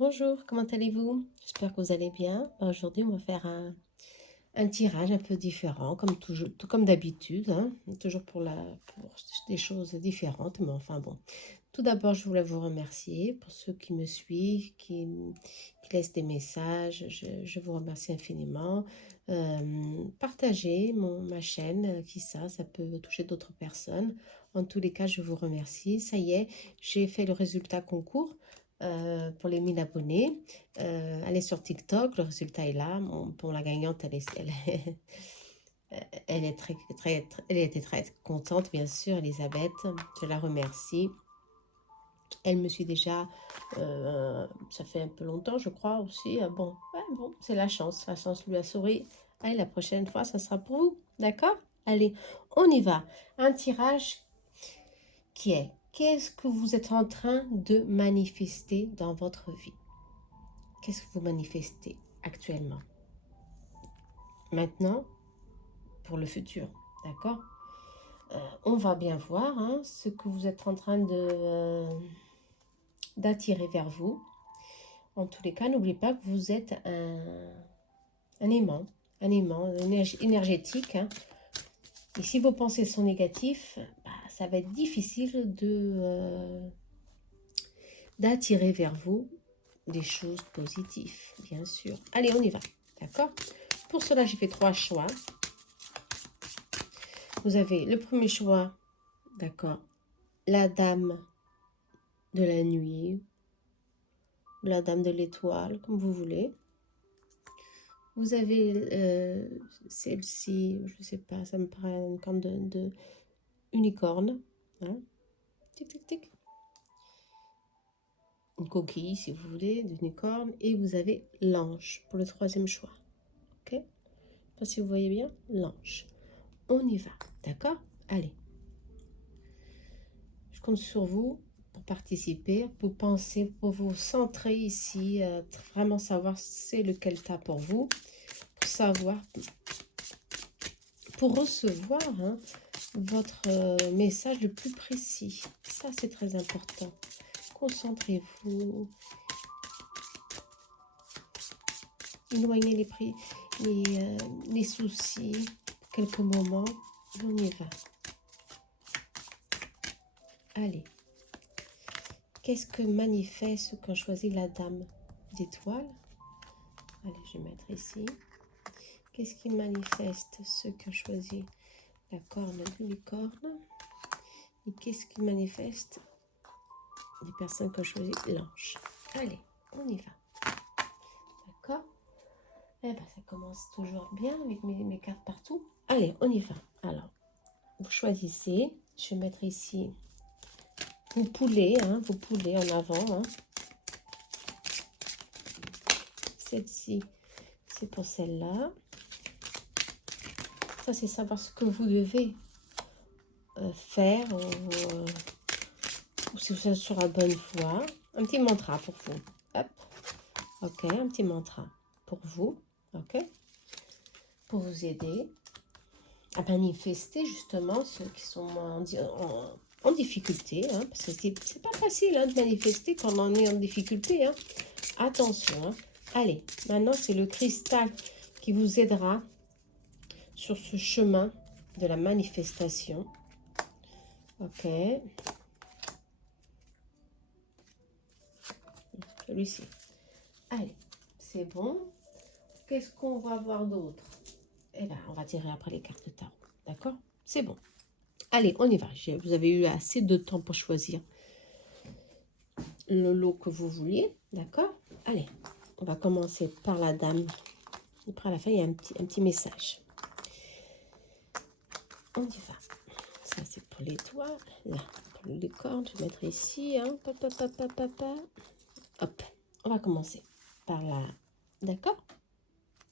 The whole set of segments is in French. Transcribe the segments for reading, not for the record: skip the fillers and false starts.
Bonjour, comment allez-vous? J'espère que vous allez bien. Aujourd'hui, on va faire un tirage un peu différent, comme toujours, tout comme d'habitude, hein. Toujours pour des choses différentes, mais enfin bon. Tout d'abord, je voulais vous remercier pour ceux qui me suivent, qui laissent des messages. Je vous remercie infiniment. Partagez ma chaîne, qui ça peut toucher d'autres personnes. En tous les cas, je vous remercie. Ça y est, j'ai fait le résultat concours pour les 1000 abonnés. Allez sur TikTok, le résultat est là. Pour la gagnante, elle est elle était très contente, bien sûr, Elisabeth. Je la remercie. Elle me suit déjà, ça fait un peu longtemps, je crois aussi. Bon, ouais, bon, c'est la chance lui a souri. Allez, la prochaine fois, ça sera pour vous, d'accord? Allez, on y va. Un tirage qui est, qu'est-ce que vous êtes en train de manifester dans votre vie? Qu'est-ce que vous manifestez actuellement? Maintenant, pour le futur, d'accord? On va bien voir hein, ce que vous êtes en train d'attirer vers vous. En tous les cas, n'oubliez pas que vous êtes un aimant énergétique. Hein. Et si vos pensées sont négatives, bah, ça va être difficile d'attirer vers vous des choses positives, bien sûr. Allez, on y va, d'accord? Pour cela, j'ai fait 3 choix. Vous avez le premier choix, d'accord, la dame de la nuit, la dame de l'étoile, comme vous voulez. Vous avez celle-ci, je ne sais pas, ça me paraît une forme de unicorne. Hein. Tic, tic, tic. Une coquille, si vous voulez, d'unicorne. Et vous avez l'ange pour le troisième choix. Ok? Je ne sais pas si vous voyez bien, l'ange. On y va, d'accord? Allez. Je compte sur vous pour participer, pour penser, pour vous centrer ici, vraiment savoir c'est lequel tas pour vous, pour savoir, pour recevoir hein, votre message le plus précis. Ça, c'est très important. Concentrez-vous. Éloignez les soucis. Quelques moments. On y va. Allez. Qu'est-ce que manifeste quand choisit la dame d'étoile? Allez, je vais mettre ici. Qu'est-ce qui manifeste ceux qui ont choisi la corne de licorne? Et qu'est-ce qui manifeste les personnes qui ont choisi l'ange? Allez, on y va. D'accord? Eh bien, ça commence toujours bien avec mes cartes partout. Allez, on y va. Alors, vous choisissez. Je vais mettre ici vos poulets en avant. Hein. Celle-ci, c'est pour celle-là. Ça, c'est savoir ce que vous devez faire ou si vous êtes sur la bonne voie. Un petit mantra pour vous. Hop. Ok, un petit mantra pour vous. Ok. Pour vous aider à manifester justement ceux qui sont en difficulté. Hein, parce que c'est pas facile hein, de manifester quand on est en difficulté. Hein. Attention. Hein. Allez, maintenant c'est le cristal qui vous aidera sur ce chemin de la manifestation. Ok. Celui-ci. Allez, c'est bon. Qu'est-ce qu'on va voir d'autre? Eh bien, on va tirer après les cartes de tarot. D'accord? C'est bon. Allez, on y va. Vous avez eu assez de temps pour choisir le lot que vous vouliez. D'accord? Allez, on va commencer par la dame. Après, à la fin, il y a un petit message. On y va. Ça, c'est pour l'étoile. Là, pour le licorne, je vais mettre ici. Hein. Hop, on va commencer par la... D'accord?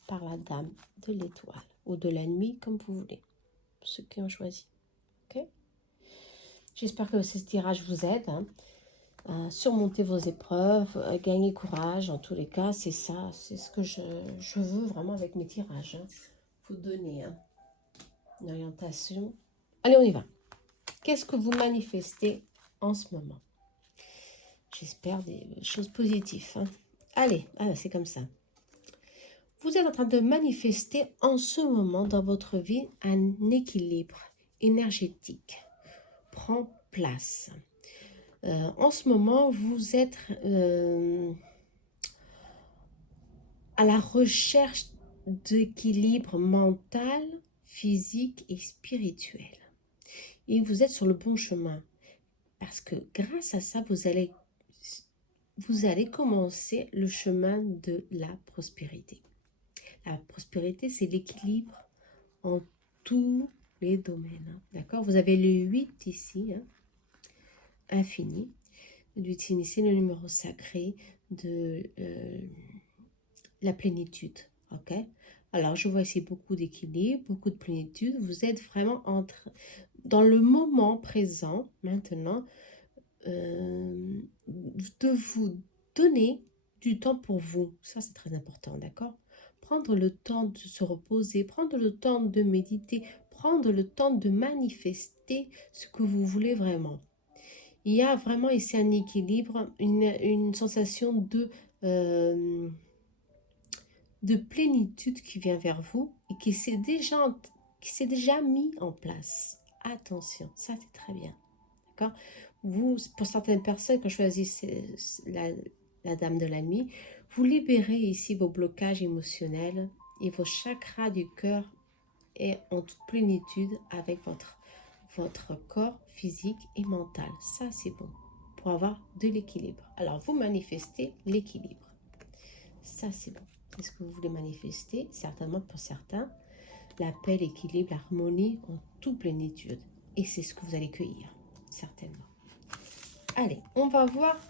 Par la dame de l'étoile ou de la nuit, comme vous voulez. Pour ceux qui ont choisi. Ok? J'espère que ce tirage vous aide. Hein. À surmonter vos épreuves, à gagner courage. En tous les cas, c'est ça. C'est ce que je veux vraiment avec mes tirages. Hein. Vous donner hein, une orientation. Allez, on y va. Qu'est-ce que vous manifestez en ce moment? J'espère des choses positives. Hein. Allez, c'est comme ça. Vous êtes en train de manifester en ce moment dans votre vie un équilibre énergétique. Prend place. En ce moment, vous êtes à la recherche d'équilibre mental, physique et spirituel. Et vous êtes sur le bon chemin. Parce que grâce à ça, vous allez commencer le chemin de la prospérité. La prospérité, c'est l'équilibre en tous les domaines. Hein. D'accord? Vous avez le 8 ici, hein, infini. Le 8 ici, le numéro sacré de la plénitude. Ok? Alors, je vois ici beaucoup d'équilibre, beaucoup de plénitude. Vous êtes vraiment dans le moment présent, maintenant, de vous donner du temps pour vous. Ça, c'est très important, d'accord? Prendre le temps de se reposer, prendre le temps de méditer, prendre le temps de manifester ce que vous voulez vraiment. Il y a vraiment ici un équilibre, une sensation de plénitude qui vient vers vous et qui s'est déjà mis en place. Attention, ça c'est très bien. D'accord? Vous, pour certaines personnes qui ont choisi la dame de la nuit, vous libérez ici vos blocages émotionnels et vos chakras du cœur est en toute plénitude avec votre corps physique et mental. Ça, c'est bon pour avoir de l'équilibre. Alors, vous manifestez l'équilibre. Ça, c'est bon. Est-ce que vous voulez manifester? Certainement pour certains, la paix, l'équilibre, l'harmonie en toute plénitude. Et c'est ce que vous allez cueillir, certainement. Allez, on va voir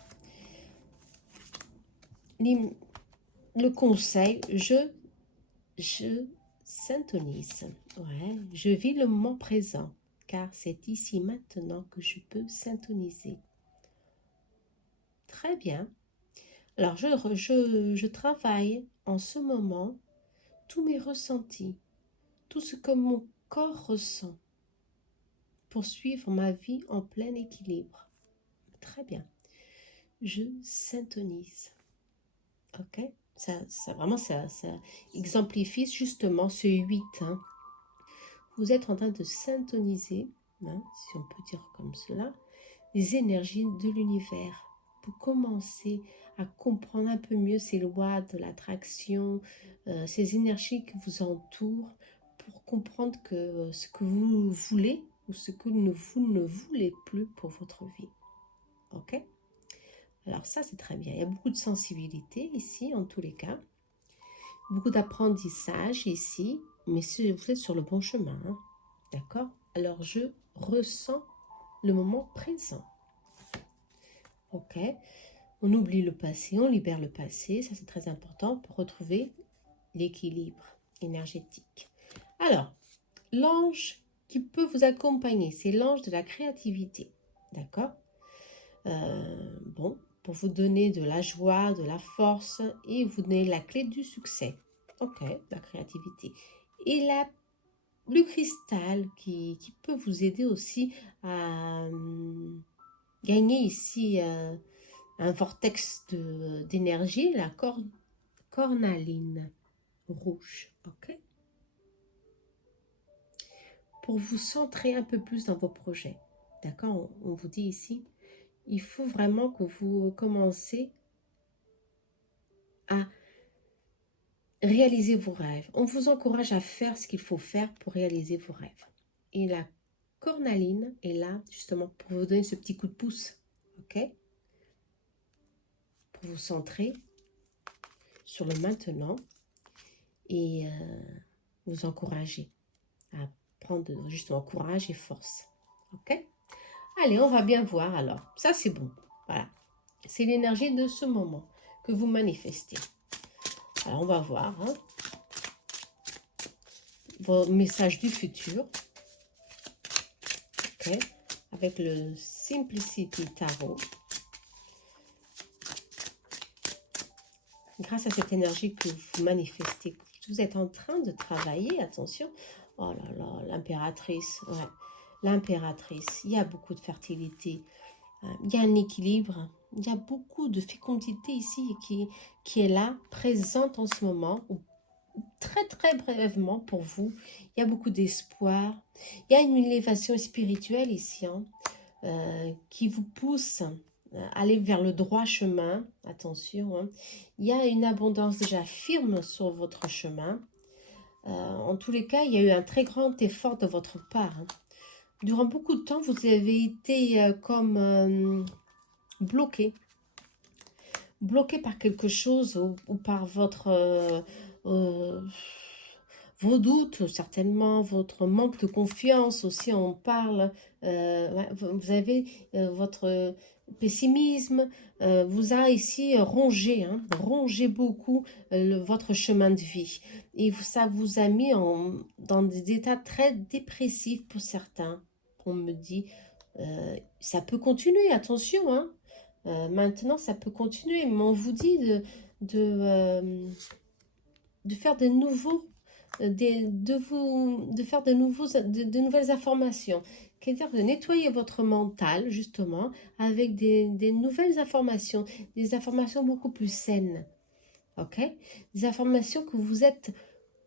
le conseil. Je syntonise. Ouais, je vis le moment présent, car c'est ici maintenant que je peux syntoniser. Très bien. Alors, je travaille en ce moment tous mes ressentis, tout ce que mon corps ressent pour suivre ma vie en plein équilibre. Très bien. Je syntonise. Ok? Ça exemplifie justement ce 8. Hein. Vous êtes en train de syntoniser, hein, si on peut dire comme cela, les énergies de l'univers pour commencer à comprendre un peu mieux ces lois de l'attraction, ces énergies qui vous entourent, pour comprendre que ce que vous voulez ou ce que vous ne voulez plus pour votre vie. Ok? Alors ça, c'est très bien. Il y a beaucoup de sensibilité ici, en tous les cas. Beaucoup d'apprentissage ici, mais vous êtes sur le bon chemin. Hein? D'accord? Alors, je ressens le moment présent. Ok? On oublie le passé, on libère le passé. Ça, c'est très important pour retrouver l'équilibre énergétique. Alors, l'ange qui peut vous accompagner, c'est l'ange de la créativité. D'accord? Bon, pour vous donner de la joie, de la force et vous donner la clé du succès. Ok, la créativité. Et le cristal qui peut vous aider aussi à gagner ici un vortex d'énergie, la cornaline rouge. Ok, pour vous centrer un peu plus dans vos projets. D'accord, on vous dit ici, il faut vraiment que vous commencez à réaliser vos rêves. On vous encourage à faire ce qu'il faut faire pour réaliser vos rêves. Et la cornaline est là justement pour vous donner ce petit coup de pouce. Ok? Pour vous centrer sur le maintenant et vous encourager à prendre justement courage et force. Ok? Allez, on va bien voir alors. Ça, c'est bon. Voilà. C'est l'énergie de ce moment que vous manifestez. Alors, on va voir hein, vos messages du futur. Ok? Avec le Simplicity Tarot. Grâce à cette énergie que vous manifestez, que vous êtes en train de travailler, attention. Oh là là, l'impératrice, ouais. L'impératrice, il y a beaucoup de fertilité. Il y a un équilibre Il y a beaucoup de fécondité ici qui est là, présente en ce moment, ou très très brièvement pour vous. Il y a beaucoup d'espoir. Il y a une élévation spirituelle ici, hein, qui vous pousse à aller vers le droit chemin. Attention, hein. Il y a une abondance déjà firme sur votre chemin. En tous les cas, il y a eu un très grand effort de votre part, hein. Durant beaucoup de temps, vous avez été comme bloqué. Bloqué par quelque chose ou par votre... euh, vos doutes, certainement, votre manque de confiance aussi, on parle. Ouais, vous avez votre pessimisme, vous a ici rongé, hein, rongé beaucoup votre chemin de vie. Et ça vous a mis dans des états très dépressifs pour certains. On me dit, ça peut continuer, attention, hein. Maintenant, ça peut continuer, mais on vous dit de faire de nouveaux, de faire de nouvelles informations. C'est-à-dire de nettoyer votre mental, justement, avec des nouvelles informations, des informations beaucoup plus saines. Ok? Des informations que vous êtes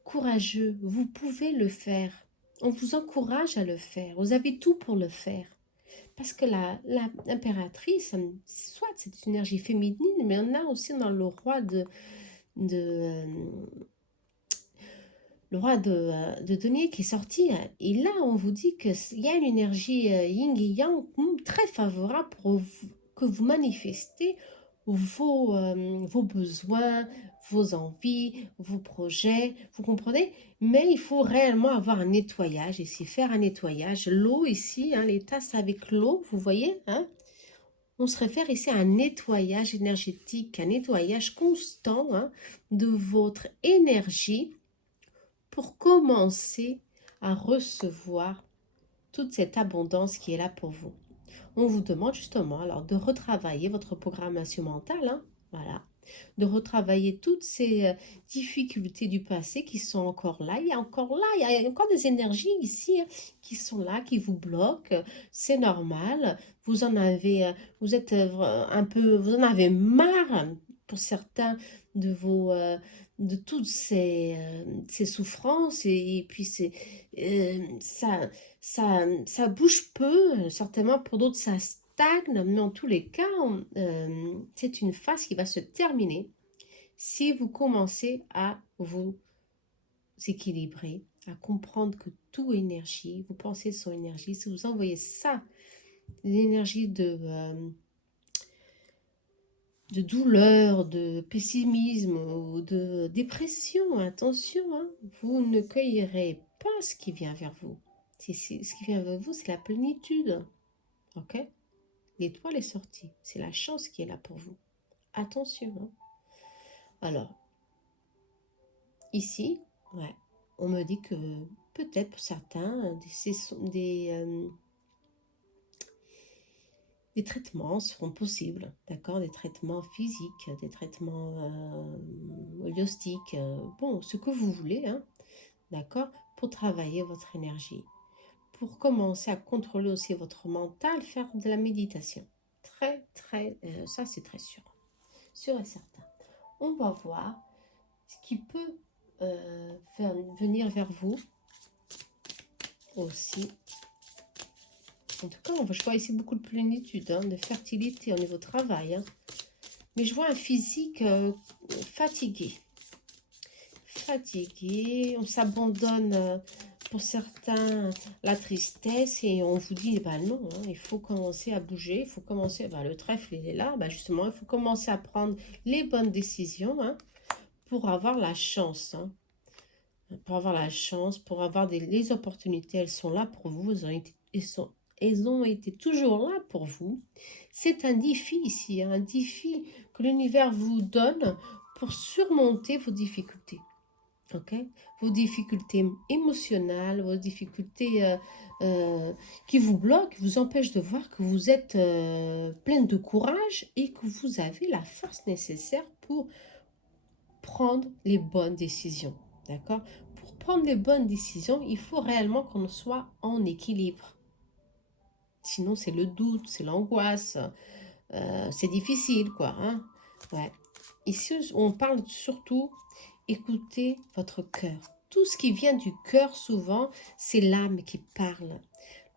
courageux, vous pouvez le faire. On vous encourage à le faire. Vous avez tout pour le faire. Parce que l'impératrice, soit c'est une énergie féminine, mais on a aussi dans de, le roi de denier qui est sorti. Et là, on vous dit qu'il y a une énergie yin et yang très favorable pour que vous manifestez vos besoins, vos envies, vos projets, vous comprenez? Mais il faut réellement avoir un nettoyage ici, faire un nettoyage. L'eau ici, hein, les tasses avec l'eau, vous voyez, hein? On se réfère ici à un nettoyage énergétique, un nettoyage constant, hein, de votre énergie pour commencer à recevoir toute cette abondance qui est là pour vous. On vous demande justement alors de retravailler votre programmation mentale, hein, voilà, de retravailler toutes ces difficultés du passé qui sont encore là. Il y a encore là, il y a encore des énergies ici, hein, qui sont là, qui vous bloquent. C'est normal. Vous en avez, vous êtes un peu, vous en avez marre pour certains de de toutes ces souffrances et puis ça bouge peu, certainement pour d'autres ça stagne, mais en tous les cas, c'est une phase qui va se terminer si vous commencez à vous équilibrer, à comprendre que tout est énergie, vos pensées sont énergie. Si vous envoyez ça, l'énergie de douleur, de pessimisme ou de dépression, attention, hein, vous ne cueillerez pas ce qui vient vers vous. Ce qui vient vers vous, c'est la plénitude. Ok? L'étoile est sortie. C'est la chance qui est là pour vous. Attention, hein. Alors, ici, ouais, on me dit que peut-être pour certains, des traitements seront possibles, d'accord? Des traitements physiques, des traitements holistiques, bon, ce que vous voulez, hein, d'accord? Pour travailler votre énergie. Pour commencer à contrôler aussi votre mental, faire de la méditation. Ça c'est très sûr. Sûr et certain. On va voir ce qui peut venir vers vous aussi. En tout cas, je vois ici beaucoup de plénitude, hein, de fertilité au niveau travail, hein. Mais je vois un physique fatigué. Fatigué, on s'abandonne pour certains la tristesse et on vous dit, bah non, hein, il faut commencer à bouger, il faut commencer, bah, le trèfle il est là, bah justement, il faut commencer à prendre les bonnes décisions, hein, pour avoir la chance, hein. Pour avoir la chance, pour avoir les opportunités, elles sont là pour vous, elles ont été toujours là pour vous. C'est un défi ici, hein, un défi que l'univers vous donne pour surmonter vos difficultés. Ok? Vos difficultés émotionnelles, vos difficultés qui vous bloquent, vous empêchent de voir que vous êtes pleine de courage et que vous avez la force nécessaire pour prendre les bonnes décisions. D'accord? Pour prendre les bonnes décisions, il faut réellement qu'on soit en équilibre. Sinon, c'est le doute, c'est l'angoisse. c'est difficile, quoi. Hein. Ouais. Ici, on parle surtout, écoutez votre cœur. Tout ce qui vient du cœur, souvent, c'est l'âme qui parle.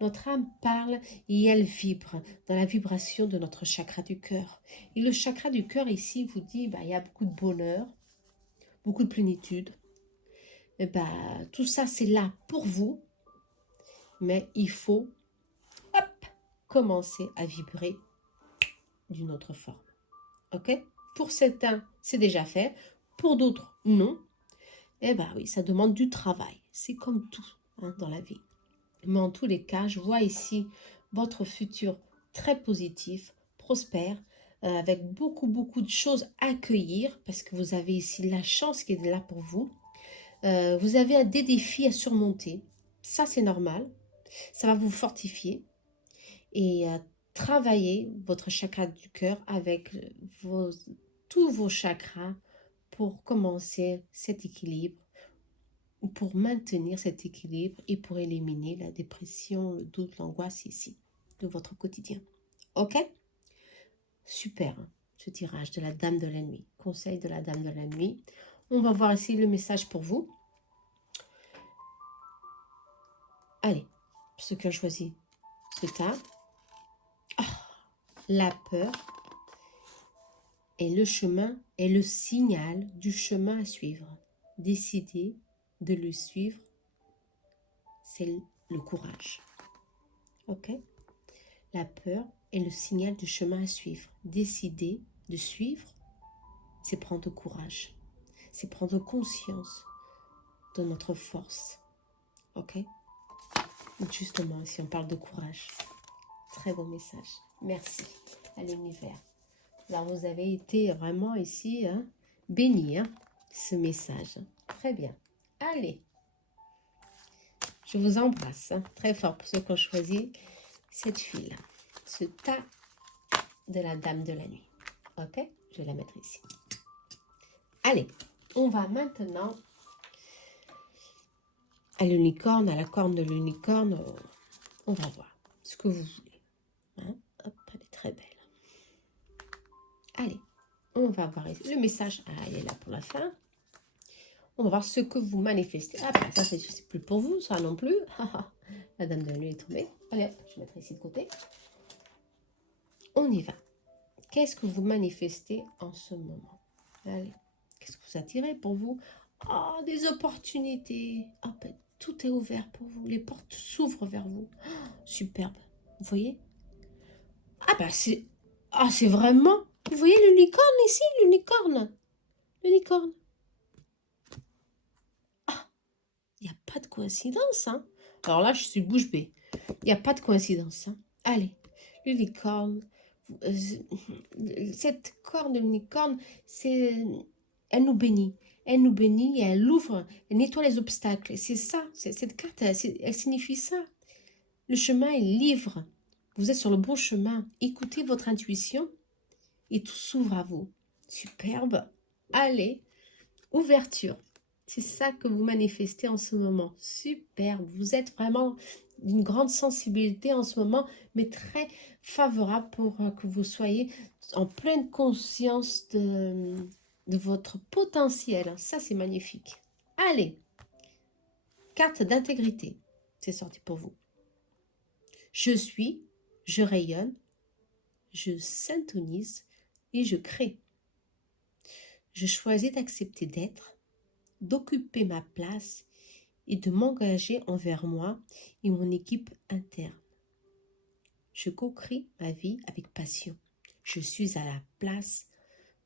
Notre âme parle et elle vibre dans la vibration de notre chakra du cœur. Et le chakra du cœur ici vous dit, bah, il y a beaucoup de bonheur, beaucoup de plénitude. Et bah, tout ça, c'est là pour vous, mais il faut commencer à vibrer d'une autre forme. Ok? Pour certains, c'est déjà fait. Pour d'autres, non. Eh bien oui, ça demande du travail. C'est comme tout hein, dans la vie. Mais en tous les cas, je vois ici votre futur très positif, prospère, avec beaucoup de choses à accueillir, parce que vous avez ici la chance qui est là pour vous. Vous avez des défis à surmonter. Ça, c'est normal. Ça va vous fortifier. Et travailler votre chakra du cœur avec tous vos chakras pour commencer cet équilibre, ou pour maintenir cet équilibre et pour éliminer la dépression, le doute, l'angoisse ici de votre quotidien. Ok? Super, hein, ce tirage de la Dame de la Nuit. Conseil de la Dame de la Nuit. On va voir ici le message pour vous. Allez, ceux qui ont choisi ce tas. Oh, la peur et le chemin est le signal du chemin à suivre. Décider de le suivre, c'est le courage. Ok? La peur est le signal du chemin à suivre. Décider de suivre, c'est prendre courage. C'est prendre conscience de notre force. Ok? Justement, si on parle de courage. Très beau message. Merci à l'univers. Alors, vous avez été vraiment ici hein, béni, hein, ce message. Très bien. Allez. Je vous embrasse hein, très fort pour ceux qui ont choisi cette file. Ce tas de la Dame de la Nuit. Ok? Je vais la mettre ici. Allez, on va maintenant à l'unicorne, à la corne de l'unicorne. On va voir ce que vous voulez. Hein? Hop, elle est très belle. Allez, on va voir ici. Le message, elle est là pour la fin. On va voir ce que vous manifestez. Ah, bah, ça, c'est plus pour vous, ça non plus. La Dame de la Nuit est tombée. Allez, hop, je vais mettre ici de côté. On y va. Qu'est-ce que vous manifestez en ce moment? Allez, qu'est-ce que vous attirez pour vous? Oh, des opportunités. Oh, ben, tout est ouvert pour vous. Les portes s'ouvrent vers vous. Oh, superbe. Vous voyez? Ah, bah, c'est... Ah, c'est vraiment... Vous voyez l'unicorne ici? L'unicorne. L'unicorne. Ah, il n'y a pas de coïncidence, hein? Alors là, je suis bouche bée. Il n'y a pas de coïncidence, hein? Allez, l'unicorne. Cette corne de l'unicorne, c'est... Elle nous bénit. Elle nous bénit et elle ouvre, elle nettoie les obstacles. C'est ça, cette carte, elle signifie ça. Le chemin est libre. Vous êtes sur le bon chemin. Écoutez votre intuition et tout s'ouvre à vous. Superbe. Allez, ouverture. C'est ça que vous manifestez en ce moment. Superbe. Vous êtes vraiment d'une grande sensibilité en ce moment, mais très favorable pour que vous soyez en pleine conscience de votre potentiel. Ça, c'est magnifique. Allez, carte d'intégrité. C'est sorti pour vous. Je suis, je rayonne, je syntonise et je crée. Je choisis d'accepter d'être, d'occuper ma place et de m'engager envers moi et mon équipe interne. Je co-crée ma vie avec passion. Je suis à la place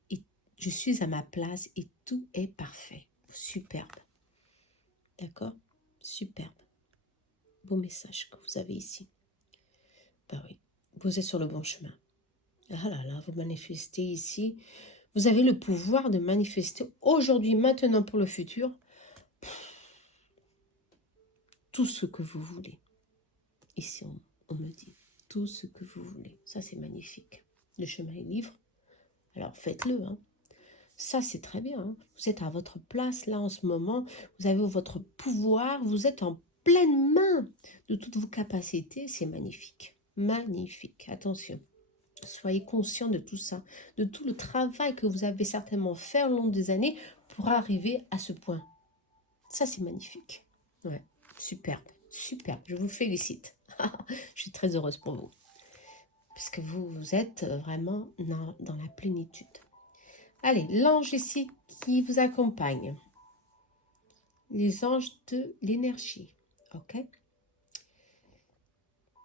et je suis à ma place et tout est parfait. Superbe. D'accord? Superbe. Beau message que vous avez ici. Ben oui, vous êtes sur le bon chemin. Ah là là, vous manifestez ici. Vous avez le pouvoir de manifester aujourd'hui, maintenant pour le futur, tout ce que vous voulez. Ici, on me dit tout ce que vous voulez. Ça, c'est magnifique. Le chemin est libre. Alors, faites-le. Hein. Ça, c'est très bien. Hein. Vous êtes à votre place, là, en ce moment. Vous avez votre pouvoir. Vous êtes en pleine main de toutes vos capacités. C'est magnifique. Magnifique. Attention. Soyez conscient de tout ça, de tout le travail que vous avez certainement fait au long des années pour arriver à ce point. Ça, c'est magnifique. Ouais, superbe, superbe. Je vous félicite. Je suis très heureuse pour vous. Parce que vous êtes vraiment dans la plénitude. Allez, l'ange ici qui vous accompagne. Les anges de l'énergie. Ok?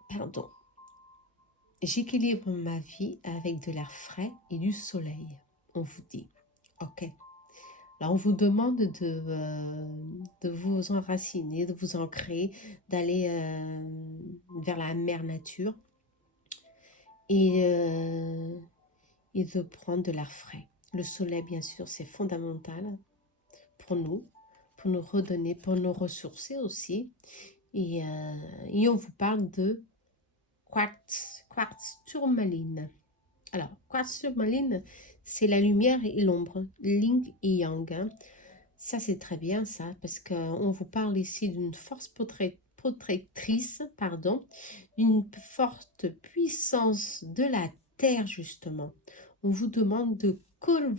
Pardon. J'équilibre ma vie avec de l'air frais et du soleil. On vous dit. Ok? Alors, on vous demande de vous enraciner, de vous ancrer, d'aller vers la mère nature et, et de prendre de l'air frais. Le soleil, bien sûr, c'est fondamental pour nous redonner, pour nous ressourcer aussi. Et on vous parle de quartz tourmaline. Alors, quartz tourmaline, c'est la lumière et l'ombre, yin et yang. Hein. Ça, c'est très bien, ça, parce qu'on vous parle ici d'une force protectrice, pardon, d'une forte puissance de la Terre, justement. On vous demande de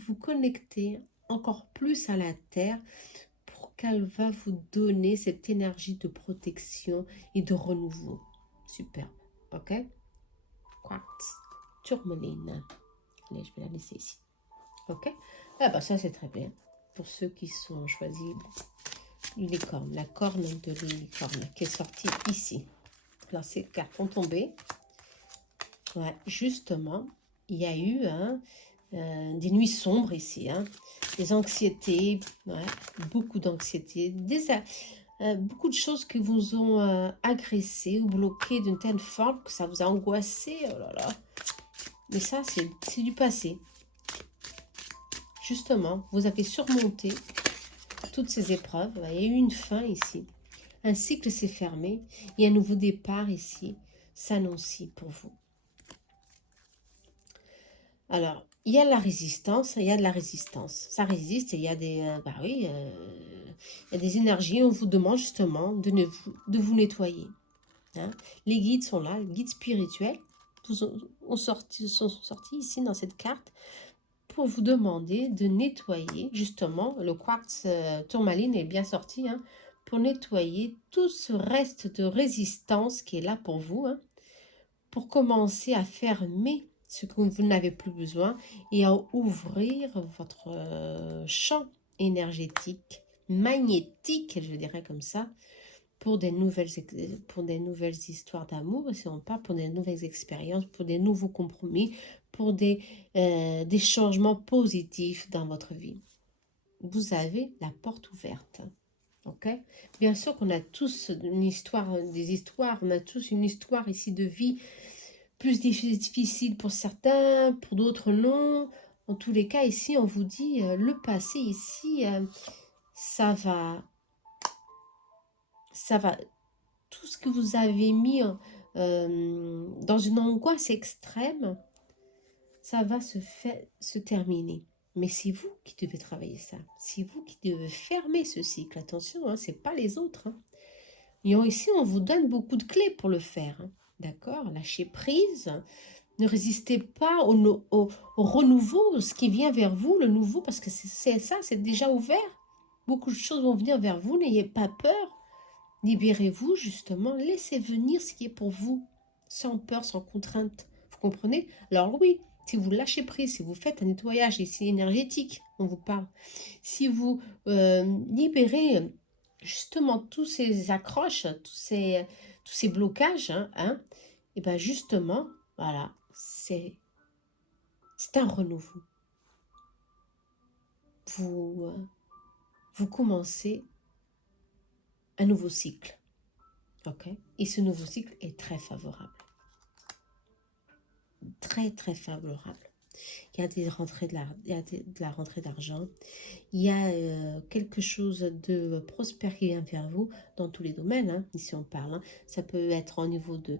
vous connecter encore plus à la Terre pour qu'elle va vous donner cette énergie de protection et de renouveau. Superbe, ok? Quartz, tourmaline. Allez, je vais la laisser ici. Ok? Ah bah ça, c'est très bien. Pour ceux qui sont choisis l'unicorne, la corne de l'unicorne qui est sortie ici. Alors, ces cartes ont tombé. Ouais, justement, il y a eu des nuits sombres ici, hein, des anxiétés, ouais, beaucoup d'anxiété, beaucoup de choses qui vous ont agressé ou bloqué d'une telle forme que ça vous a angoissé. Oh là là. Mais ça, c'est du passé. Justement, vous avez surmonté toutes ces épreuves. Il y a eu une fin ici. Un cycle s'est fermé et un nouveau départ ici s'annonce pour vous. Alors, il y a la résistance, il y a de la résistance. Ça résiste et il y a il y a des énergies. On vous demande justement de vous nettoyer. Hein. Les guides sont là, les guides spirituels sont sortis ici dans cette carte pour vous demander de nettoyer, justement, le quartz tourmaline est bien sorti, hein, pour nettoyer tout ce reste de résistance qui est là pour vous, hein, pour commencer à fermer ce que vous n'avez plus besoin et à ouvrir votre champ énergétique, magnétique, je dirais comme ça, pour des nouvelles histoires d'amour, si on parle, pour des nouvelles expériences, pour des nouveaux compromis, pour des changements positifs dans votre vie. Vous avez la porte ouverte. Ok? Bien sûr qu'on a tous une histoire, on a tous une histoire ici de vie plus difficile pour certains, pour d'autres non. En tous les cas, ici, on vous dit, le passé ici, ça va, tout ce que vous avez mis dans une angoisse extrême, ça va se terminer. Mais c'est vous qui devez travailler ça. C'est vous qui devez fermer ce cycle. Attention, hein, ce n'est pas les autres. Hein. Et ici, on vous donne beaucoup de clés pour le faire. Hein. D'accord? Lâchez prise. Ne résistez pas au renouveau, ce qui vient vers vous, le nouveau, parce que c'est ça, c'est déjà ouvert. Beaucoup de choses vont venir vers vous. N'ayez pas peur. Libérez-vous, justement. Laissez venir ce qui est pour vous, sans peur, sans contrainte. Vous comprenez? Alors oui, si vous lâchez prise, si vous faites un nettoyage ici énergétique, on vous parle, si vous libérez justement tous ces accroches, tous ces blocages, et bien justement, voilà, c'est un renouveau. Vous commencez un nouveau cycle. Ok? Et ce nouveau cycle est très favorable. Très, très favorable. Il y a des rentrées de la rentrée d'argent. Il y a quelque chose de prospère qui vient vers vous dans tous les domaines. Hein, ici, on parle. Hein. Ça peut être au niveau de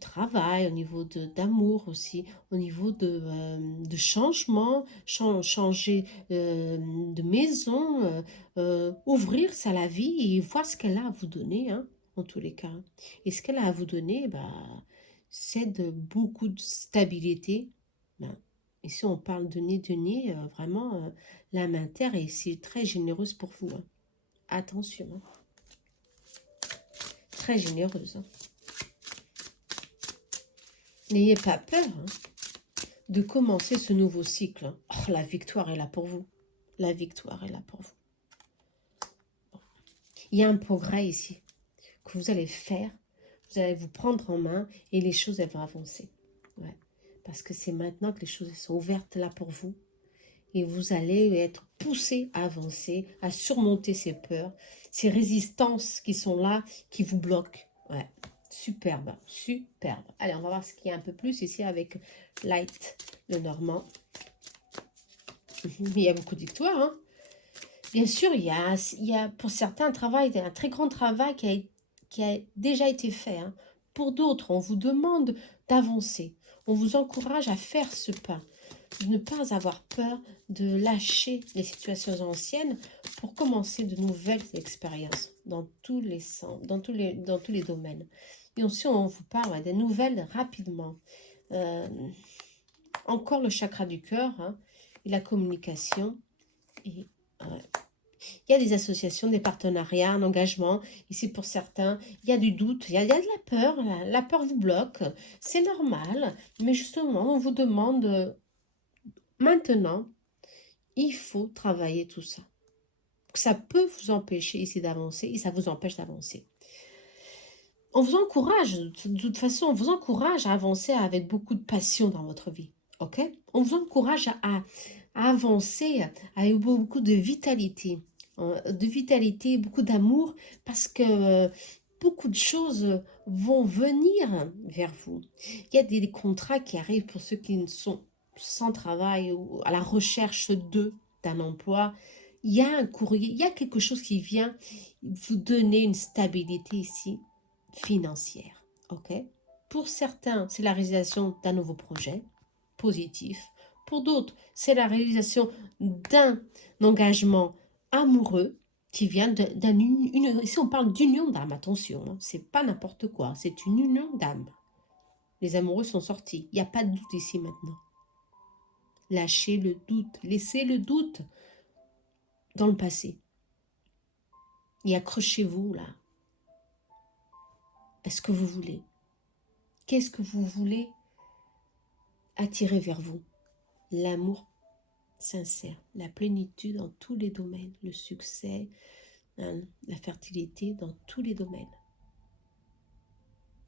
travail, au niveau d'amour aussi, au niveau de changement, changer de maison, ouvrir ça à la vie et voir ce qu'elle a à vous donner, hein, en tous les cas. Et ce qu'elle a à vous donner, bah, c'est beaucoup de stabilité, Ici, on parle de nez, vraiment, l'âme interne est ici très généreuse pour vous. Hein. Attention. Hein. Très généreuse. Hein. N'ayez pas peur de commencer ce nouveau cycle. Hein. Oh, la victoire est là pour vous. La victoire est là pour vous. Bon. Il y a un progrès ici que vous allez faire. Vous allez vous prendre en main et les choses elles vont avancer. Ouais. Parce que c'est maintenant que les choses sont ouvertes là pour vous. Et vous allez être poussé à avancer, à surmonter ces peurs, ces résistances qui sont là, qui vous bloquent. Ouais. Superbe, superbe. Allez, on va voir ce qu'il y a un peu plus ici avec Light, le Normand. Il y a beaucoup de victoires. Hein. Bien sûr, il y a pour certains un très grand travail qui a déjà été fait. Hein. Pour d'autres, on vous demande d'avancer. On vous encourage à faire ce pas. De ne pas avoir peur de lâcher les situations anciennes pour commencer de nouvelles expériences dans tous les sens, dans tous les domaines. Et aussi, on vous parle des nouvelles rapidement. Encore le chakra du cœur hein, et la communication. Et, il y a des associations, des partenariats, un engagement. Ici, pour certains, il y a du doute, il y a de la peur. La peur vous bloque. C'est normal. Mais justement, on vous demande maintenant, il faut travailler tout ça. Ça peut vous empêcher ici d'avancer et ça vous empêche d'avancer. On vous encourage, de toute façon, on vous encourage à avancer avec beaucoup de passion dans votre vie. Ok? On vous encourage à avancer avec beaucoup de vitalité. Beaucoup d'amour, parce que beaucoup de choses vont venir vers vous. Il y a des contrats qui arrivent pour ceux qui ne sont sans travail ou à la recherche d'un emploi. Il y a un courrier, il y a quelque chose qui vient vous donner une stabilité ici financière. Ok? Pour certains, c'est la réalisation d'un nouveau projet positif. Pour d'autres, c'est la réalisation d'un engagement amoureux qui vient ici on parle d'union d'âme, attention, hein, c'est pas n'importe quoi, c'est une union d'âme. Les amoureux sont sortis, il n'y a pas de doute ici maintenant. Lâchez le doute, laissez le doute dans le passé. Et accrochez-vous là. Est-ce que vous voulez? Qu'est-ce que vous voulez attirer vers vous? L'amour sincère, la plénitude dans tous les domaines, le succès, la fertilité dans tous les domaines.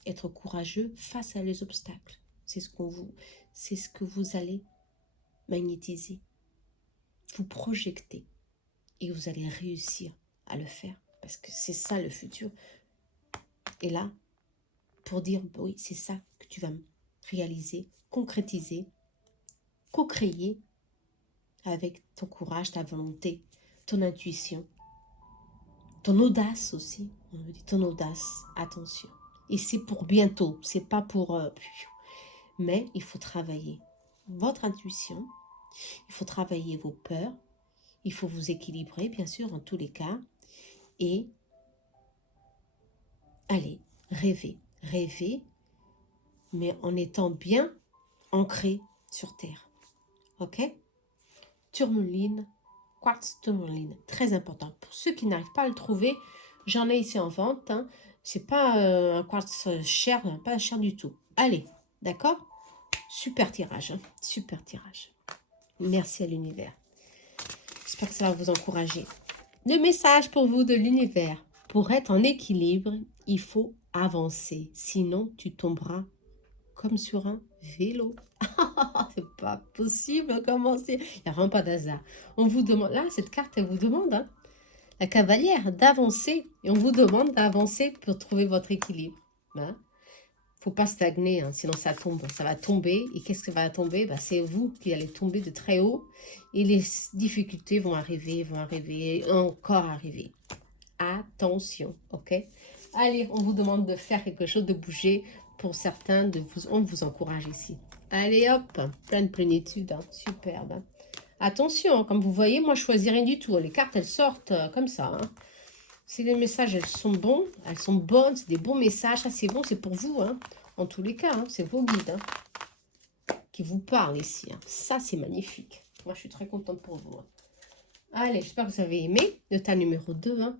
Être courageux face à les obstacles, c'est ce que vous allez magnétiser, vous projeter et vous allez réussir à le faire parce que c'est ça le futur. Et là, pour dire oui, c'est ça que tu vas réaliser, concrétiser, co-créer avec ton courage, ta volonté, ton intuition, ton audace aussi. On me dit ton audace, attention. Et c'est pour bientôt, c'est pas pour... mais il faut travailler votre intuition, il faut travailler vos peurs, il faut vous équilibrer, bien sûr, en tous les cas. Et allez, rêver, mais en étant bien ancré sur terre. Ok? Tourmaline, quartz tourmaline, très important. Pour ceux qui n'arrivent pas à le trouver, j'en ai ici en vente. Hein. C'est pas un quartz cher, pas cher du tout. Allez, d'accord? Super tirage, hein. Super tirage. Merci à l'univers. J'espère que ça va vous encourager. Le message pour vous de l'univers. Pour être en équilibre, il faut avancer. Sinon, tu tomberas comme sur un vélo. C'est pas possible, comment c'est? Il n'y a vraiment pas d'hasard. On vous demande, là, cette carte, elle vous demande, hein, la cavalière, d'avancer. Et on vous demande d'avancer pour trouver votre équilibre. Hein? Faut pas stagner, hein, sinon ça tombe. Ça va tomber. Et qu'est-ce qui va tomber? Ben, c'est vous qui allez tomber de très haut. Et les difficultés vont arriver, encore arriver. Attention, ok? Allez, on vous demande de faire quelque chose, de bouger. Pour certains, on vous encourage ici. Allez hop, plein de plénitude, hein, superbe. Hein. Attention, comme vous voyez, moi je choisis rien du tout. Les cartes, elles sortent comme ça. Hein. Si les messages, elles sont bons, elles sont bonnes, c'est des bons messages. Ça, c'est bon, c'est pour vous. Hein. En tous les cas, hein, c'est vos guides qui vous parle ici. Hein. Ça, c'est magnifique. Moi, je suis très contente pour vous. Hein. Allez, j'espère que vous avez aimé le tas numéro 2. Hein.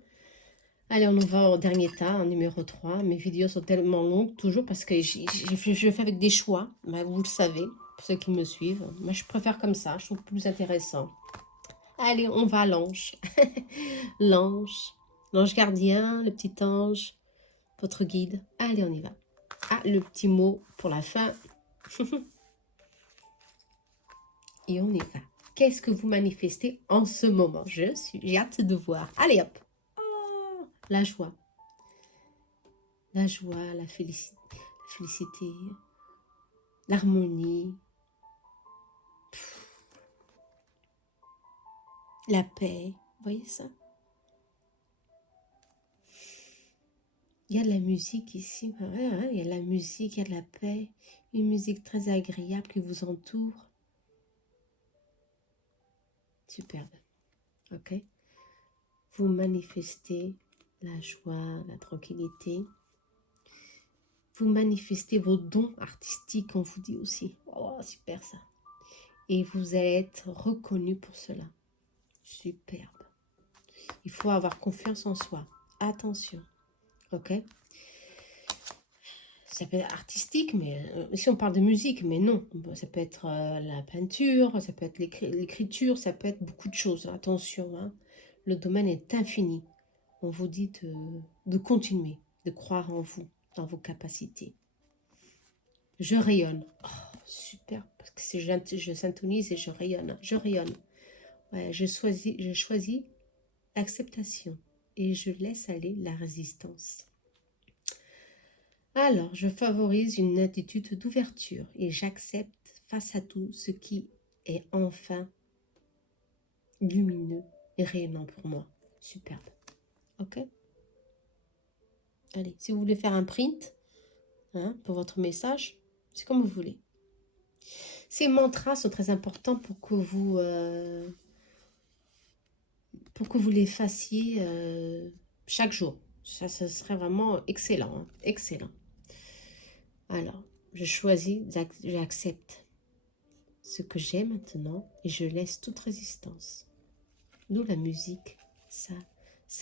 Allez, on nous va au dernier tas, en numéro 3. Mes vidéos sont tellement longues, toujours, parce que je fais avec des choix. Ben, vous le savez, pour ceux qui me suivent. Moi, je préfère comme ça, je trouve plus intéressant. Allez, on va à l'ange. L'ange. L'ange gardien, le petit ange, votre guide. Allez, on y va. Ah, le petit mot pour la fin. Et on y va. Qu'est-ce que vous manifestez en ce moment? J'ai hâte de voir. Allez, hop. Oh, la joie. La joie, la félicité, l'harmonie, la paix. Vous voyez ça? Il y a de la musique ici. Ouais, il y a de la musique, il y a de la paix. Une musique très agréable qui vous entoure. Superbe. Ok? Vous manifestez la joie, la tranquillité. Vous manifestez vos dons artistiques, on vous dit aussi. Oh, super ça. Et vous allez être reconnu pour cela. Superbe. Il faut avoir confiance en soi. Attention. Ok? Ça peut être artistique, mais si on parle de musique, mais non. Ça peut être la peinture, ça peut être l'écriture, ça peut être beaucoup de choses. Attention, hein. Le domaine est infini. On vous dit de continuer, de croire en vous, dans vos capacités. Je rayonne. Oh, super, parce que je syntonise et je rayonne. Je rayonne. Ouais, je choisis l'acceptation et je laisse aller la résistance. Alors, je favorise une attitude d'ouverture et j'accepte face à tout ce qui est enfin lumineux et rayonnant pour moi. Superbe. Ok? Allez, si vous voulez faire un print hein, pour votre message, c'est comme vous voulez. Ces mantras sont très importants pour que vous les fassiez chaque jour. Ça serait vraiment excellent. Hein, excellent. Alors, j'accepte ce que j'ai maintenant et je laisse toute résistance. Nous, la musique, ça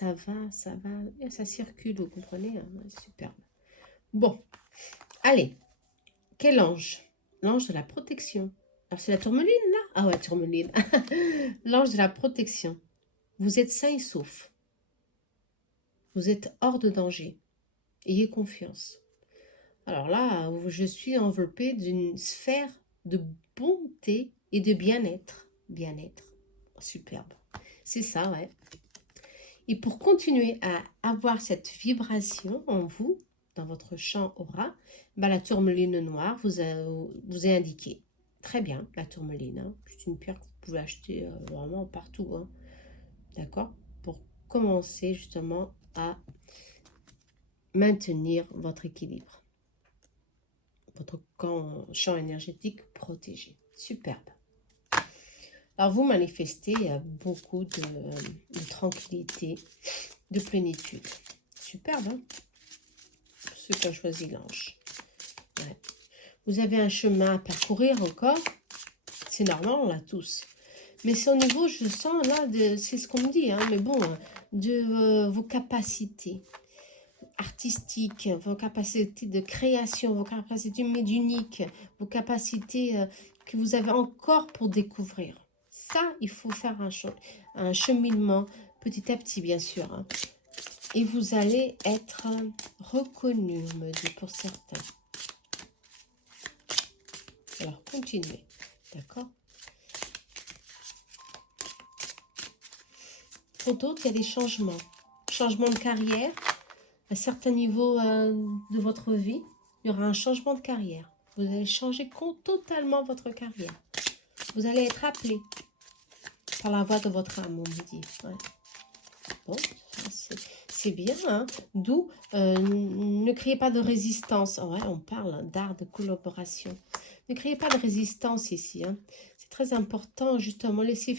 va, ça circule, vous comprenez? Hein, superbe. Bon, allez, quel ange? L'ange de la protection. Alors, c'est la tourmaline, là? Ah ouais, tourmaline. L'ange de la protection. Vous êtes sain et sauf. Vous êtes hors de danger. Ayez confiance. Alors là, je suis enveloppée d'une sphère de bonté et de bien-être. Bien-être. Superbe. C'est ça, ouais. Et pour continuer à avoir cette vibration en vous, dans votre champ aura, la tourmaline noire vous est indiquée. Très bien, la tourmaline. Hein. C'est une pierre que vous pouvez acheter vraiment partout. Hein. D'accord? Pour commencer justement à maintenir votre équilibre. Votre champ énergétique protégé. Superbe. Alors, vous manifestez beaucoup de tranquillité, de plénitude. Superbe, hein? Ceux qui ont choisi l'ange. Ouais. Vous avez un chemin à parcourir encore. C'est normal, on l'a tous. Mais c'est au niveau, je sens là, c'est ce qu'on me dit, hein, mais bon, de vos capacités artistiques, vos capacités de création, vos capacités médiumniques, vos capacités que vous avez encore pour découvrir. Ça, il faut faire un cheminement petit à petit, bien sûr. Hein. Et vous allez être reconnu, on me dit, pour certains. Alors, continuez. D'accord? Pour d'autres, il y a des changements. Changement de carrière. À certains niveaux de votre vie, il y aura un changement de carrière. Vous allez changer totalement votre carrière. Vous allez être appelé par la voix de votre âme, on me dit. Ouais. Bon, c'est bien, hein? D'où ne créez pas de résistance. Oh, ouais, on parle d'art de collaboration. Ne créez pas de résistance ici. Hein. C'est très important, justement. Laissez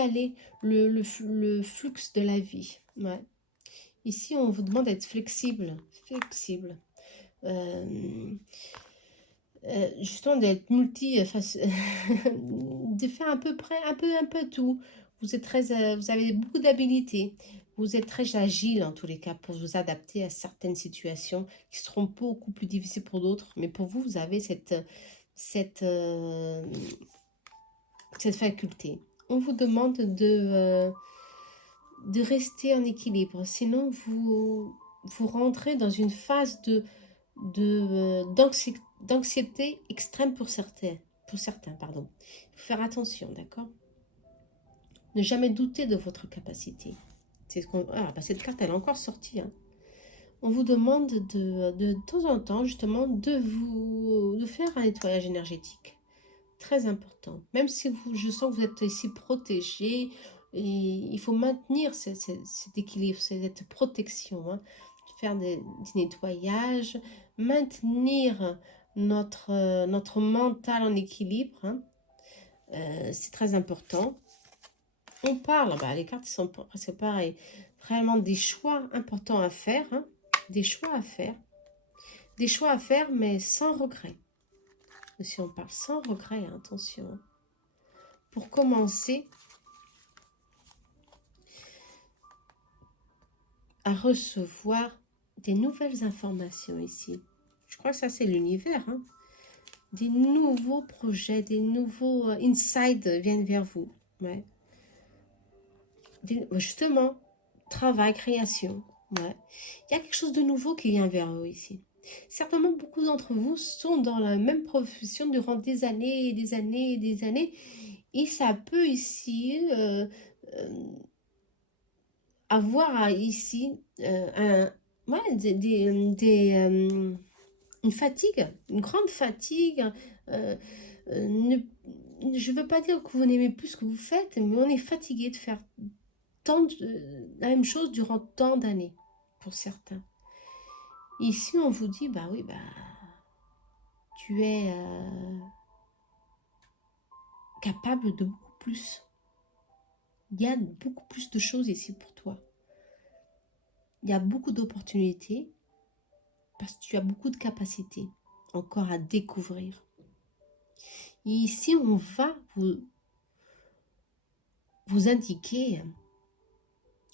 aller le flux de la vie. Ouais. Ici, on vous demande d'être flexible. Flexible. Justement d'être de faire à peu près un peu tout. Vous êtes très, vous avez beaucoup d'habilité. Vous êtes très agile en tous les cas pour vous adapter à certaines situations qui seront beaucoup plus difficiles pour d'autres. Mais pour vous, vous avez cette, euh, cette faculté. On vous demande de rester en équilibre. Sinon, vous rentrez dans une phase d'anxiété extrême pour certains, pardon. Il faut faire attention, d'accord? Ne jamais douter de votre capacité. C'est ce qu'on, ah, bah cette carte, elle est encore sortie, hein. On vous demande de temps en temps, justement, de faire un nettoyage énergétique. Très important. Même si je sens que vous êtes ici protégé, et il faut maintenir cet équilibre, cette protection, hein. Faire des nettoyages, maintenir notre mental en équilibre, hein. C'est très important. On parle, bah, les cartes sont presque pareilles, vraiment des choix importants à faire, hein. Des choix à faire. Des choix à faire, mais sans regret. Si on parle sans regret, hein, attention, hein. Pour commencer à recevoir des nouvelles informations ici. Je crois que ça, c'est l'univers, hein. Des nouveaux projets, des nouveaux insights viennent vers vous. Ouais. Justement, travail, création. Ouais. Il y a quelque chose de nouveau qui vient vers vous ici. Certainement, beaucoup d'entre vous sont dans la même profession durant des années et des années et des années. Et ça peut ici euh, avoir ici ouais, une fatigue, une grande fatigue. euh, ne, je ne veux pas dire que vous n'aimez plus ce que vous faites, mais on est fatigué de faire la même chose durant tant d'années, pour certains. Ici, on vous dit, bah oui, bah, tu es capable de beaucoup plus. Il y a beaucoup plus de choses ici pour toi. Il y a beaucoup d'opportunités parce que tu as beaucoup de capacités encore à découvrir. Et ici, on va vous indiquer,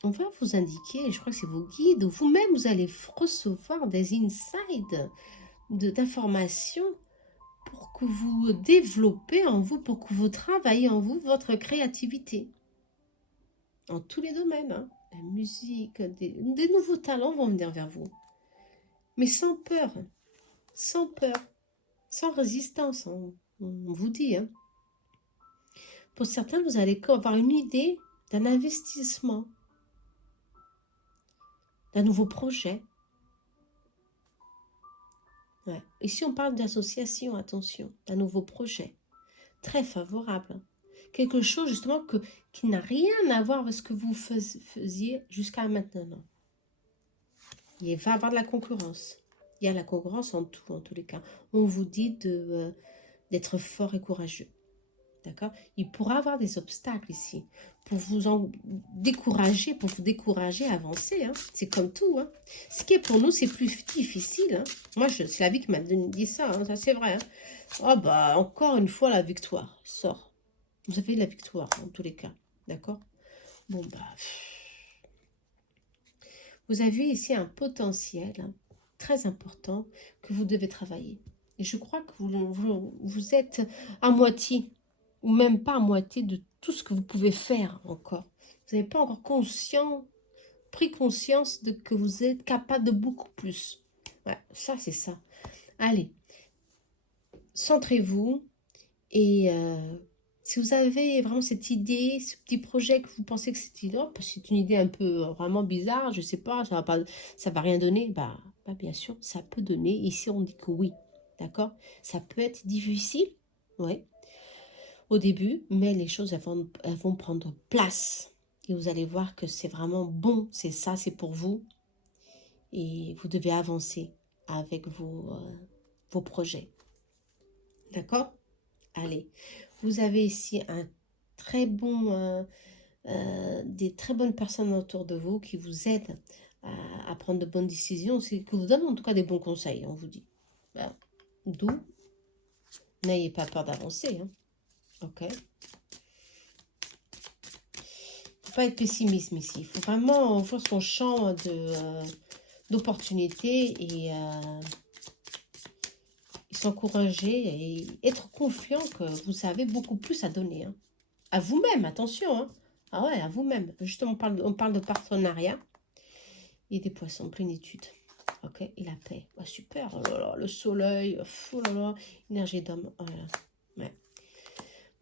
je crois que c'est vos guides, ou vous-même, vous allez recevoir des insights d'informations pour que vous développez en vous, pour que vous travaillez en vous votre créativité. En tous les domaines, hein. La musique, des nouveaux talents vont venir vers vous. Mais sans peur, sans peur, sans résistance, on vous dit, hein. Pour certains, vous allez avoir une idée d'un investissement, d'un nouveau projet. Ouais. Ici, on parle d'association, attention, d'un nouveau projet. Très favorable. Quelque chose, justement, qui n'a rien à voir avec ce que vous faisiez jusqu'à maintenant. Il va y avoir de la concurrence. Il y a la concurrence en tout, en tous les cas. On vous dit d'être fort et courageux. D'accord? Il pourra avoir des obstacles ici pour pour vous décourager à avancer, hein. C'est comme tout, hein. Ce qui est pour nous, c'est plus difficile, hein. Moi, c'est la vie qui m'a dit ça, hein. Ça c'est vrai, hein. Oh bah, encore une fois, la victoire sort. Vous avez la victoire, en tous les cas. D'accord? Bon bah, vous avez ici un potentiel, hein, très important que vous devez travailler. Et je crois que vous êtes à moitié, ou même pas à moitié de tout ce que vous pouvez faire encore. Vous n'avez pas encore pris conscience de que vous êtes capable de beaucoup plus. Ouais, ça, c'est ça. Allez, centrez-vous et si vous avez vraiment cette idée, ce petit projet que vous pensez que c'est une idée un peu vraiment bizarre, je sais pas, ça va rien donner, bah bien sûr, ça peut donner. Ici, on dit que oui, d'accord? Ça peut être difficile, ouais, au début, mais les choses elles vont prendre place. Et vous allez voir que c'est vraiment bon, c'est ça, c'est pour vous. Et vous devez avancer avec vos projets. D'accord? Allez, vous avez ici des très bonnes personnes autour de vous qui vous aident à prendre de bonnes décisions, qui vous donnent en tout cas des bons conseils, on vous dit. Voilà. D'où N'ayez pas peur d'avancer. Hein. Ok. Il ne faut pas être pessimiste ici. Il faut vraiment ouvrir son champ d'opportunités et s'encourager et être confiant que vous avez beaucoup plus à donner. Hein. À vous-même, attention. Hein. Ah ouais, à vous-même. Justement, on parle de partenariat et des poissons, plénitude. Ok, et la paix. Oh, super, oh là là, le soleil, oh là là, énergie d'homme. Oh là là. Ouais.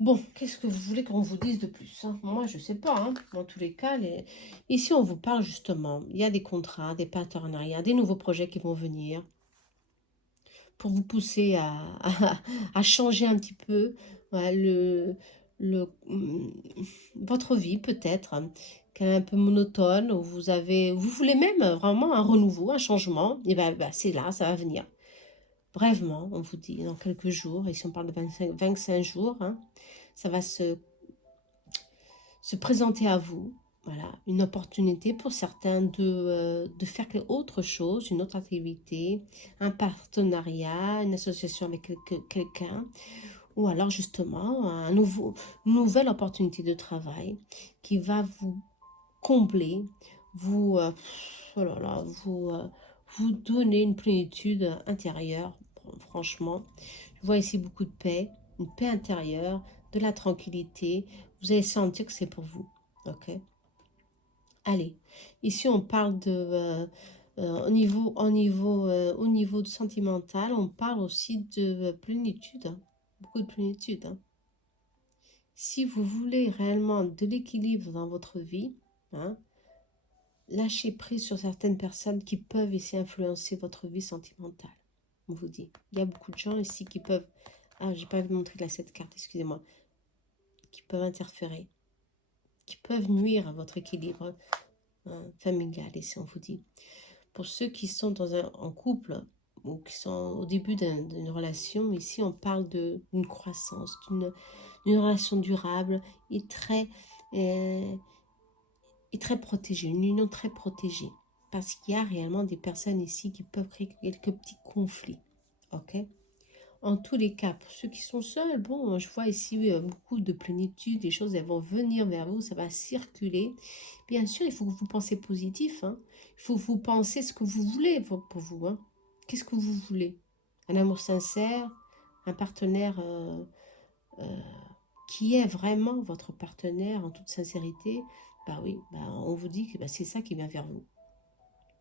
Bon, qu'est-ce que vous voulez qu'on vous dise de plus? Hein? Moi, je ne sais pas. Hein. Dans tous les cas, ici, on vous parle justement. Il y a des contrats, des partenariats, des nouveaux projets qui vont venir pour vous pousser à changer un petit peu ouais, votre vie, peut-être, hein, qui est un peu monotone, où vous voulez même vraiment un renouveau, un changement. Et bien, c'est là, ça va venir. Brèvement, on vous dit, dans quelques jours, et si on parle de 25 jours, hein, ça va se présenter à vous. Voilà, une opportunité pour certains de faire autre chose, une autre activité, un partenariat, une association avec quelqu'un, ou alors justement une nouvelle opportunité de travail qui va vous combler, vous, oh là là, vous donner une plénitude intérieure. Franchement, je vois ici beaucoup de paix, une paix intérieure, de la tranquillité. Vous allez sentir que c'est pour vous. Ok. Allez, ici on parle de au niveau de sentimental, on parle aussi de plénitude, hein. Beaucoup de plénitude. Hein. Si vous voulez réellement de l'équilibre dans votre vie, hein, lâchez prise sur certaines personnes qui peuvent ici influencer votre vie sentimentale. On vous dit, il y a beaucoup de gens ici qui peuvent, ah j'ai pas montré là cette carte, excusez-moi, qui peuvent interférer, qui peuvent nuire à votre équilibre familial ici on vous dit. Pour ceux qui sont en couple ou qui sont au début d'une relation, ici on parle d'une croissance, d'une relation durable et très protégée, une union très protégée. Parce qu'il y a réellement des personnes ici qui peuvent créer quelques petits conflits. Ok? En tous les cas, pour ceux qui sont seuls, bon, je vois ici beaucoup de plénitude, les choses elles vont venir vers vous, ça va circuler. Bien sûr, il faut que vous pensiez positif, hein. Il faut que vous pensiez ce que vous voulez pour vous. Hein. Qu'est-ce que vous voulez? Un amour sincère, un partenaire euh, qui est vraiment votre partenaire en toute sincérité. Bah oui, bah on vous dit que bah, c'est ça qui vient vers vous.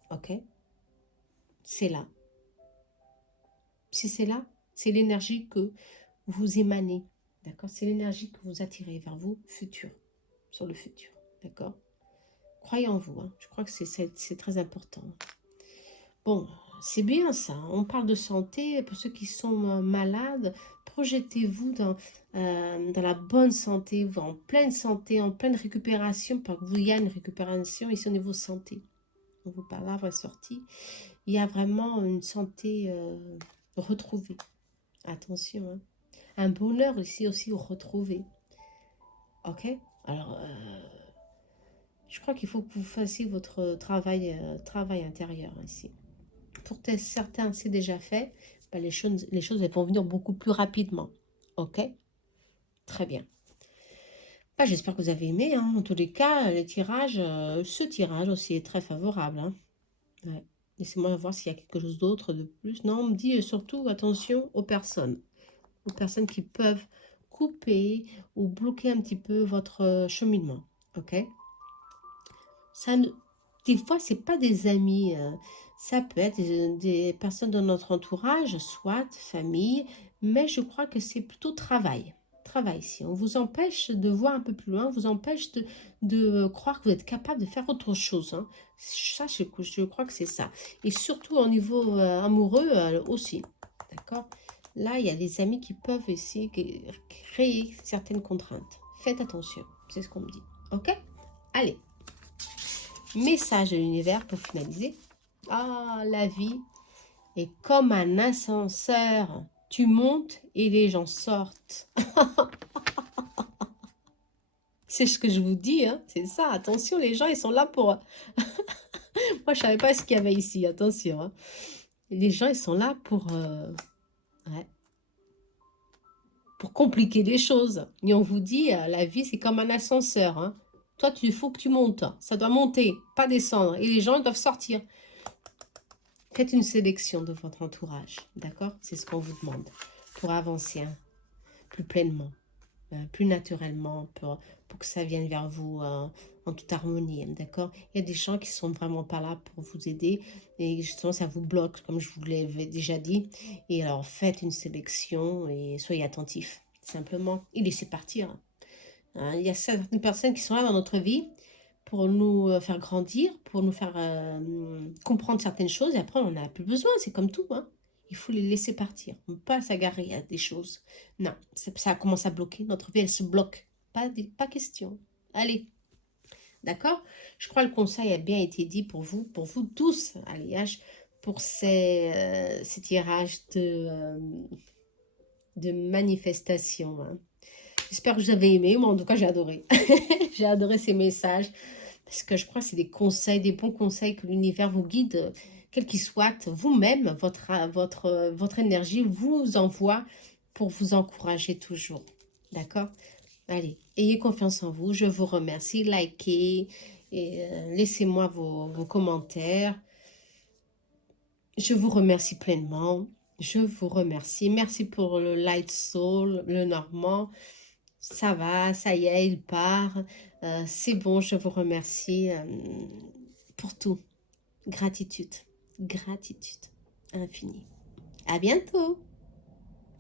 Ok? C'est là. Si c'est là, c'est l'énergie que vous émanez. D'accord? C'est l'énergie que vous attirez vers vous, futur, sur le futur. D'accord? Croyez en vous. Hein. Je crois que c'est très important. Bon, c'est bien ça. On parle de santé. Pour ceux qui sont malades, projetez-vous dans la bonne santé, en pleine santé, en pleine récupération, parce que vous, il y a une récupération ici au niveau santé. On vous parle là, sortie. Il y a vraiment une santé retrouvée. Attention, hein. Un bonheur ici aussi retrouvé. Ok? Alors, je crois qu'il faut que vous fassiez votre travail intérieur ici. Pour certains, c'est déjà fait. Ben, les choses elles vont venir beaucoup plus rapidement. Ok? Très bien. Ben, j'espère que vous avez aimé. Hein. En tous les cas, les tirages, ce tirage aussi est très favorable. Hein. Ouais. Laissez-moi voir s'il y a quelque chose d'autre de plus. Non, on me dit surtout attention aux personnes qui peuvent couper ou bloquer un petit peu votre cheminement. Ok? Ça, des fois, c'est pas des amis. Ça peut être des personnes de notre entourage, soit famille, mais je crois que c'est plutôt travail. Travail, si on vous empêche de voir un peu plus loin, on vous empêche de croire que vous êtes capable de faire autre chose. Hein. Ça, je crois que c'est ça. Et surtout au niveau amoureux aussi. D'accord? Là, il y a des amis qui peuvent essayer de créer certaines contraintes. Faites attention, c'est ce qu'on me dit. Ok? Allez. Message de l'univers pour finaliser. Ah, la vie est comme un ascenseur. Tu montes et les gens sortent. C'est ce que je vous dis, hein. C'est ça. Attention, les gens, ils sont là pour... Moi, je savais pas ce qu'il y avait ici. Attention. Hein. Les gens, ils sont là pour... Ouais. pour compliquer les choses. Et on vous dit, la vie, c'est comme un ascenseur, hein. Toi, il faut que tu montes. Ça doit monter, pas descendre. Et les gens, ils doivent sortir. Faites une sélection de votre entourage, d'accord? C'est ce qu'on vous demande pour avancer, hein, plus pleinement, plus naturellement, pour que ça vienne vers vous en toute harmonie, hein, d'accord? Il y a des gens qui sont vraiment pas là pour vous aider et justement ça vous bloque, comme je vous l'avais déjà dit. Et alors faites une sélection et soyez attentifs, simplement, et laissez partir, hein. Il y a certaines personnes qui sont là dans notre vie pour nous faire grandir, pour nous faire comprendre certaines choses, et après on n'en a plus besoin, c'est comme tout, hein. Il faut les laisser partir, on ne peut pas s'agarrer à des choses. Non, ça commence à bloquer, notre vie elle se bloque, pas question. Allez, d'accord? Je crois que le conseil a bien été dit pour vous tous, alliage, pour ces tirages de manifestation, hein. J'espère que vous avez aimé, moi en tout cas j'ai adoré. J'ai adoré ces messages, parce que je crois que c'est des conseils, des bons conseils que l'univers vous guide, quel qu'il soit, vous-même, votre énergie vous envoie pour vous encourager toujours. D'accord? Allez, ayez confiance en vous, je vous remercie, likez, et laissez-moi vos commentaires. Je vous remercie pleinement, je vous remercie. Merci pour le Light Soul, le Normand. Ça va, ça y est, il part. C'est bon, je vous remercie pour tout. Gratitude, gratitude infinie. À bientôt.